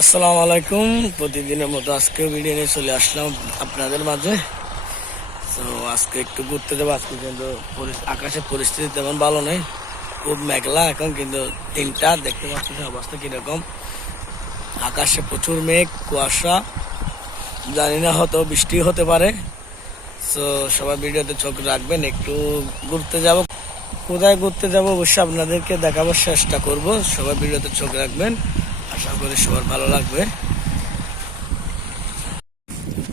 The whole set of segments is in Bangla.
আসসালামু আলাইকুম। প্রতিদিনের মতো আজকেও ভিডিও নিয়ে চলে আসলাম আপনাদের মাঝে। তো আজকে একটু ঘুরতে যাবো। আজকে কিন্তু আকাশের পরিস্থিতি তেমন ভালো নেই, খুব মেঘলা। এখন কিন্তু 3টা, দেখতে পাচ্ছি অবস্থা কিরকম। আকাশে প্রচুর মেঘ, কুয়াশা, জানি না হয়তো বৃষ্টি হতে পারে। তো সবাই ভিডিওতে চোখ রাখবেন। একটু ঘুরতে যাব, কোথায় ঘুরতে যাব অবশ্যই আপনাদেরকে দেখাবার চেষ্টা করব। সবাই ভিডিওতে চোখ রাখবেন, আশা করি সবার ভালো লাগবে।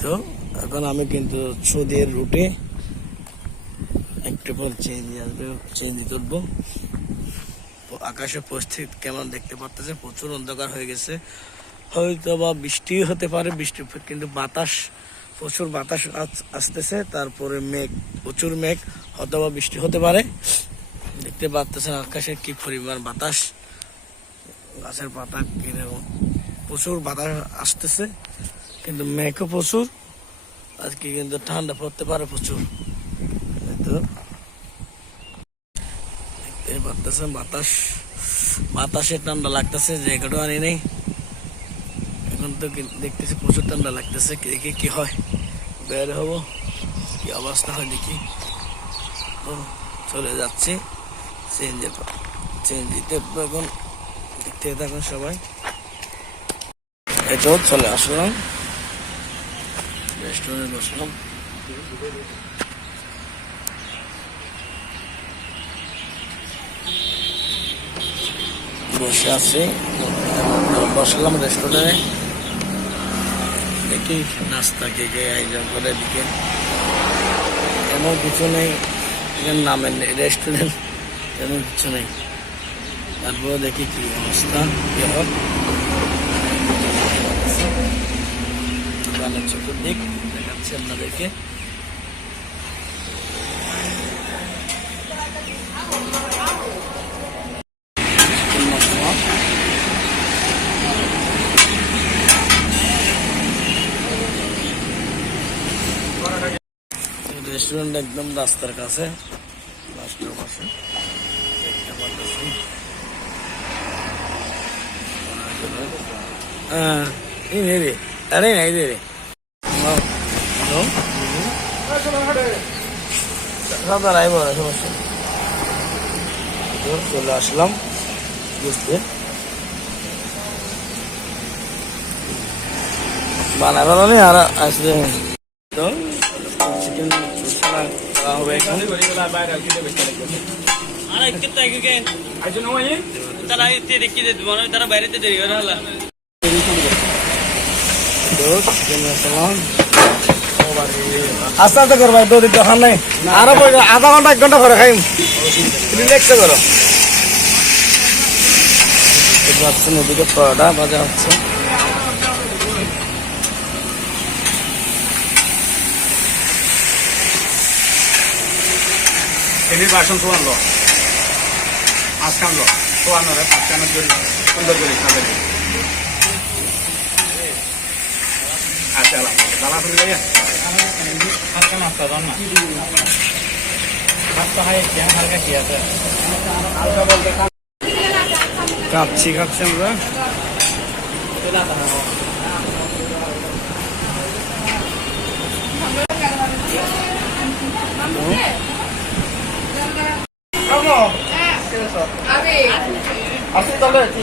তো এখন আমি কিন্তু সৌদির রুটে, একটু পর চেঞ্জ আসবে, চেঞ্জ করবো। আকাশের পরিস্থিতি কেমন দেখতে পাচ্ছেন, প্রচুর অন্ধকার হয়ে গেছে। হয়তো বা বৃষ্টি হতে পারে, বৃষ্টি কিন্তু বাতাস, প্রচুর বাতাস আসতেছে। তারপরে মেঘ, প্রচুর মেঘ, হয়তো বা বৃষ্টি হতে পারে। দেখতে পাচ্ছেন আকাশে কি পরিমাণ বাতাস, গাছের পাতা কিরকম, প্রচুর বাতাস আসতেছে, কিন্তু মেঘও প্রচুর। আজকে কিন্তু ঠান্ডা পড়তে পারে প্রচুর। তো দেখতে পাচ্ছেন বাতাসে ঠান্ডা লাগতেছে, জ্যাকেটও আনি নেই। এখন তো দেখতেছি প্রচুর ঠান্ডা লাগতেছে। দেখি কি হয়, বের হবো, কি অবস্থা হয় দেখি। চলে যাচ্ছি চেঞ্জ দিতে। এখন দেখতে থাকুন সবাই। এই তো চলে আসলাম, রেস্টুরেন্টে বসলাম। বসে আছি, বসলাম রেস্টুরেন্টে। দেখি নাস্তা কে কে আয়োজন করে। এদিকে এমন কিছু নেই, নামের নেই রেস্টুরেন্ট, তেমন কিছু নেই। তারপরে দেখি কি অবস্থা, কি হয়। দোকানের চতুর্দিক দেখাচ্ছি আপনাদেরকে। রেস্টুরেন্ট একদম রাস্তার কাছে, রাস্তার পাশে দেখতে পাচ্ছি। হ্যাঁ, এই রে, আরে নাই রে। হ্যালো, সমস্যা। চলে আসলাম বুঝতে, বানায় ভালো নেই আর আসলে তো চিকেন করা হবে এখন। তারা বাইরে দেরি করে হলো আস্তে আস্তে করো ভাই, দুদিন দোকান নাই। আরো আধা ঘন্টা 1 ঘন্টা করে খাইম, রিল্যাক্স করো। পাচ্ছেন ওদিকে পরোটা ভাজা হচ্ছে। বাসন তো আনলো, মাছ কানলো, তো আনো রে, মাছ কানার জন্য সুন্দর করে খাবে। আচ্ছা দালা শুনে যাই হালকা নাস্তা দাও না, নাস্তা হয় হালকা কি আছে হালকা বলতে কাচ্ছি খাচ্ছি আমরা। আসি তাহলে কি